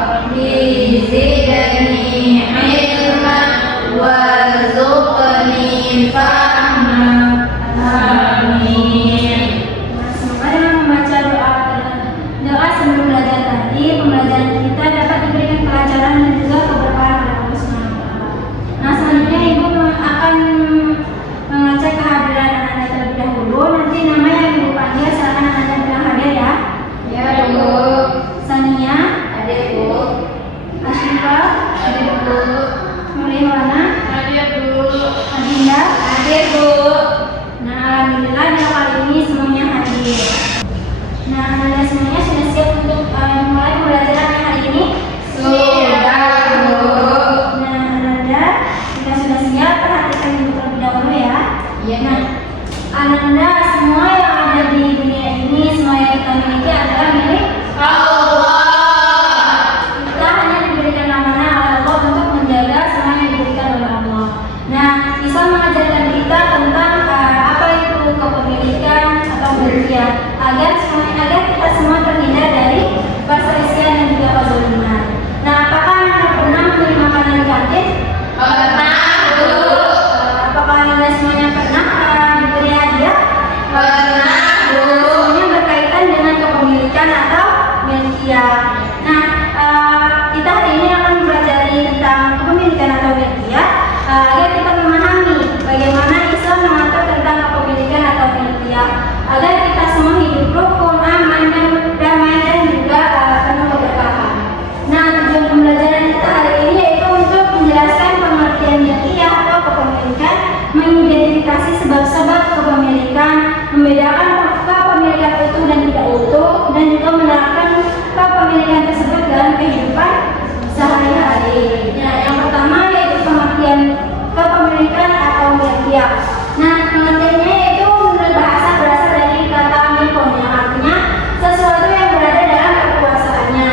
Rabbi zidni ilman warzuqni fahma. Amin. Semoga dengan membaca doa sebelum belajar tadi, pembelajaran kita dapat diberikan kelancaran dan juga keberkahan dari Allah Subhanahu wa Ta'ala. Nah, selanjutnya Ibu akan mengecek kehadiran anak-anak terlebih dahulu. Nanti nama yang Ibu panggil silakan anak-anak bilang hadir ya. Ya, Bu. Sania, Hadir, Bu. Asyifa, Hadir, Bu. Nurihwana, Hadir, Bu. Adinda. Hadir, Bu. Nah, alhamdulillah di kali ini semuanya hadir. Nah, Anda semuanya sudah siap untuk memulai pembelajaran hari ini? Sudah, Bu. Nah, Anda jika sudah siap, perhatikan dulu terlebih dahulu ya. Iya. Nah, Anda semua yang ada di dunia ini, semua yang kita miliki adalah milik Allah. kita, hanya diberikan amanah oleh Allah untuk menjaga semua yang diberikan oleh Allah. Nah, Islam mengajarkan kita tentang apa itu kepemilikan atau milkiah, agar kita semua terhindar dari perselisihan dan juga kezaliman. Nah, apakah Anda pernah membeli makanan di kantin? Pernah, Bu. Apakah Anda semuanya pernah diberi hadiah? Pernah, Bu. Semuanya berkaitan dengan kepemilikan atau milkiah. Nah, kita hari ini akan mempelajari tentang kepemilikan atau milkiah agar kita memahami bagaimana Islam mengatur tentang kepemilikan atau milkiah agar kita semua hidup rukun, aman, dan damai dan juga penuh keberkahan. Nah, tujuan pembelajaran kita hari ini yaitu untuk menjelaskan pengertian milkiah atau kepemilikan, mengidentifikasi sebab-sebab kepemilikan, membedakan kepemilikan utuh dan tidak utuh, dan juga menerapkan kepemilikan tersebut dalam kehidupan sehari-hari. Nah, yang pertama yaitu pengertian kepemilikan atau milkiah. Nah, pengertiannya yaitu menurut bahasa berasal dari kata milkon, yang artinya sesuatu yang berada dalam kekuasaannya.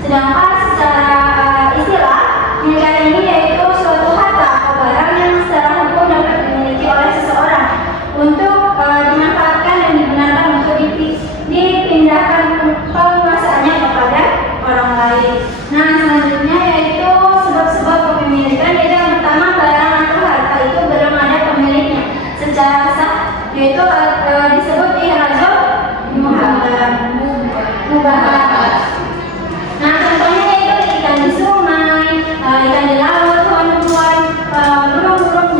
Sedangkan secara istilah, milkiah ini yaitu suatu harta atau barang yang secara hukum dapat dimiliki oleh seseorang untuk dimanfaatkan dan dibenarkan untuk dipindahkan penguasaannya kepada orang lain. Nah, selanjutnya yaitu sebab-sebab kepemilikan, yaitu yang pertama barang atau harta itu belum ada pemiliknya secara sah, yaitu disebut ihrazul mubahat. Nah, contohnya yaitu ikan di sungai, ikan di laut, hewan-hewan, burung-burung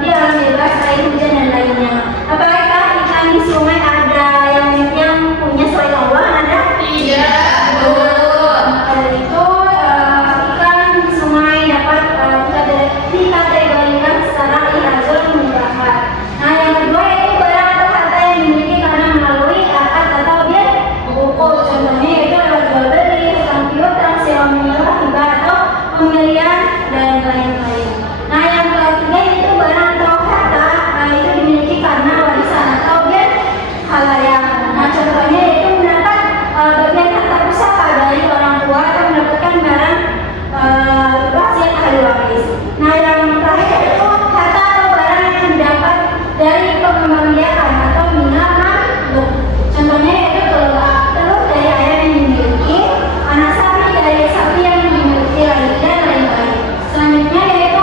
di alam bebas, air hujan dan lainnya. Apakah ikan di sungai ada yang punya selain Allah? Ada? Tidak, Bu. Maka dari itu ikan di sungai dapat dikategorikan secara ihrazul mubahat. Nah, yang kedua yaitu barang atau harta yang dimiliki karena melalui akad atau biar buku. Contohnya yaitu lewat jual beli, utang piutang, sewa menyewa, hibah atau pembelian dan lain-lain. Nah, yang ketiga yaitu barang atau harta itu dimiliki karena warisan atau biar halayak. Nah, contohnya yaitu mendapat bagian harta pusaka dari orang tua atau mendapatkan barang wasiat ahli waris. Nah, yang terakhir yaitu harta atau barang yang didapat dari pengembang biakan atau minal mamluk. Contohnya yaitu telur dari ayam yang dimiliki, anak sapi dari sapi yang dimiliki lain dan lain-lain. Selanjutnya yaitu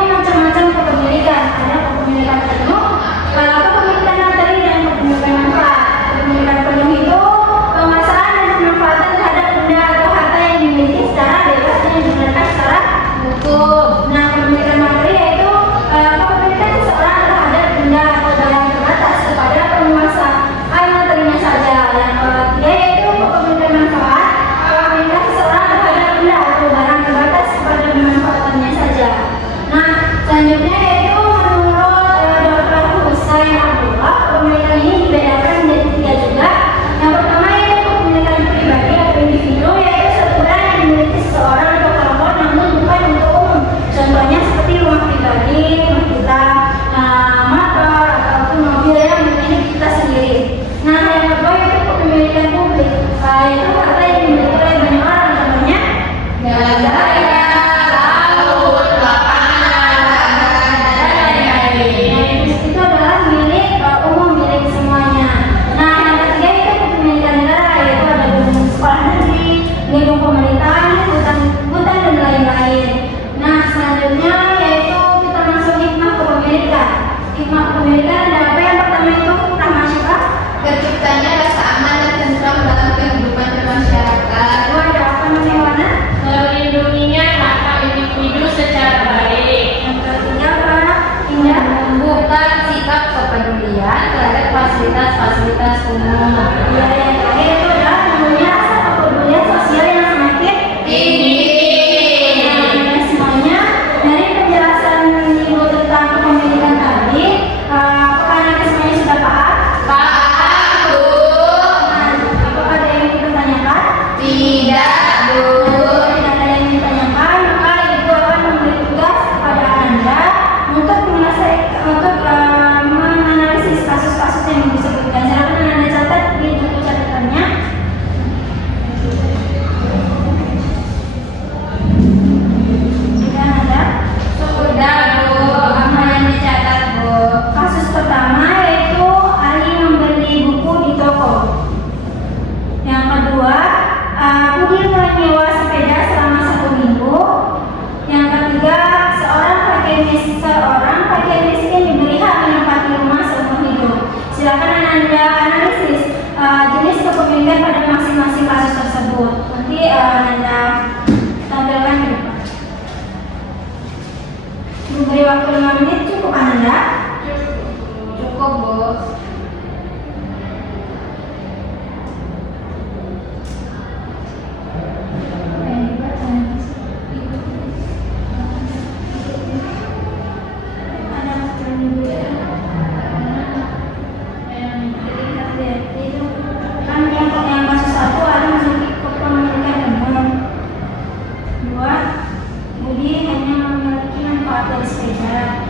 Budi hanya memiliki manfaat dari sepeda.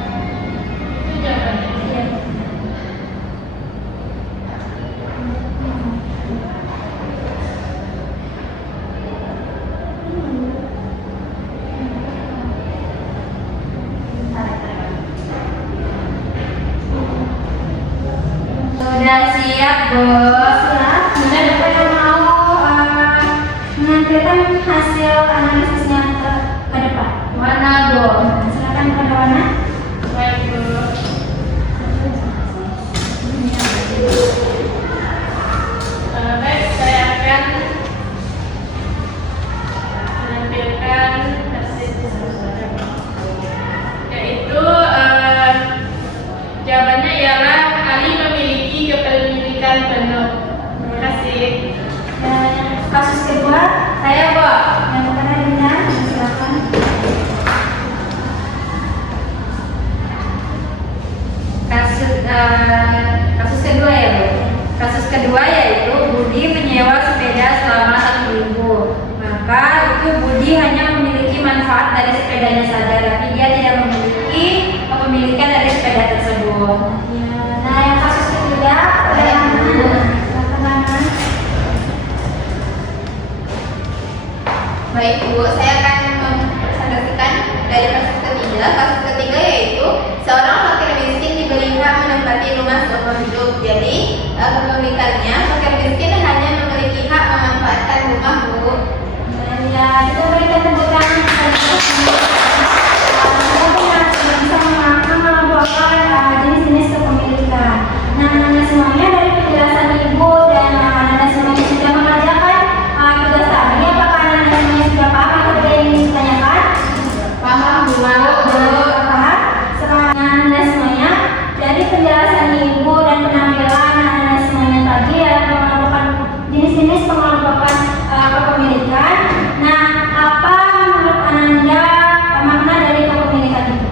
Itu jawabannya. Iya. Sudah siap, Bu. Siap. Sudah siapa yang mau menampilkan hasil analisisnya ke depan? Mana, Bu? Silakan pada Wana. Baik, Bu. Baik, saya akan menampilkan hasil yaitu jawabannya ialah Ali memiliki kepemilikan penuh. Terima kasih. Dan kasus kedua, Saya, Bu. yang kepada Dinda, silakan. Kasus kedua ya, Bu. Kasus kedua yaitu Budi menyewa sepeda selama 1 minggu. Maka itu Budi hanya memiliki manfaat dari sepedanya saja, tapi dia tidak memiliki kepemilikan dari sepeda tersebut. Ya, nah yang kasus ketiga, pada yang mana? Silakan Wana. Baik Bu, saya akan mempresentasikan dari kasus ketiga. Kasus ketiga yaitu seorang fakir miskin diberi hak menempati rumah seumur hidup. Jadi kepemilikannya fakir miskin hanya memiliki hak memanfaatkan rumah Bu. Dan ya, kita berikan tepuk tangan kepada kita bisa mengamalkan jenis-jenis kepemilikan. Nah, anda semuanya dari penjelasan Ibu dan anda semuanya sudah mengerjakan tugas tadi. Apakah anda semuanya sudah paham apa yang ingin ditanyakan? Paham Bu? Paham? Sekarang anda semuanya dari penjelasan Ibu dan penampilan anda semuanya tadi adalah mengelompokkan jenis-jenis pengelompokan kepemilikan. Nah, apa menurut anda makna dari kepemilikan itu?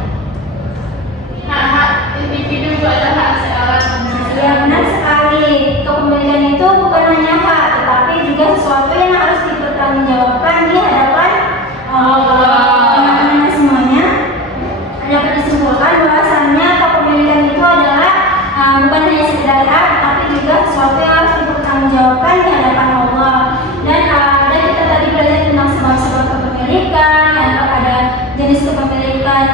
Hak-hak individu itu adalah hak seorang manusia. Ya, benar sekali. Kepemilikan itu bukan hanya hak, tetapi juga sesuatu yang harus dipertanggungjawabkan di hadapan Allah. Teman-teman semuanya, dapat disimpulkan bahwasannya kepemilikan itu adalah bukan hanya sekedar hak, tetapi juga sesuatu yang harus dipertanggungjawabkan di hadapan Allah. Dan kita tadi belajar tentang sebab-sebab kepemilikan, ada jenis kepemilikan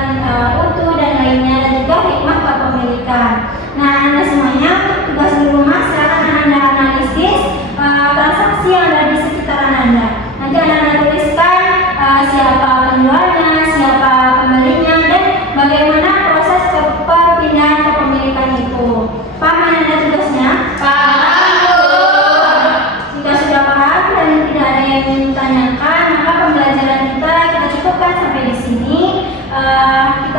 utuh dan lainnya, dan juga hikmah kepemilikan. Nah, anda semuanya tugas di rumah silakan anda analisis transaksi yang ada di sekitaran anda. Nanti anda tuliskan siapa penjualnya, siapa pembelinya, dan bagaimana proses perpindahan kepemilikan itu. Paham anda tugasnya? Paham, Bu. Jika sudah paham dan tidak ada yang ingin ditanyakan, maka pembelajaran kita cukupkan sampai di sini. Kita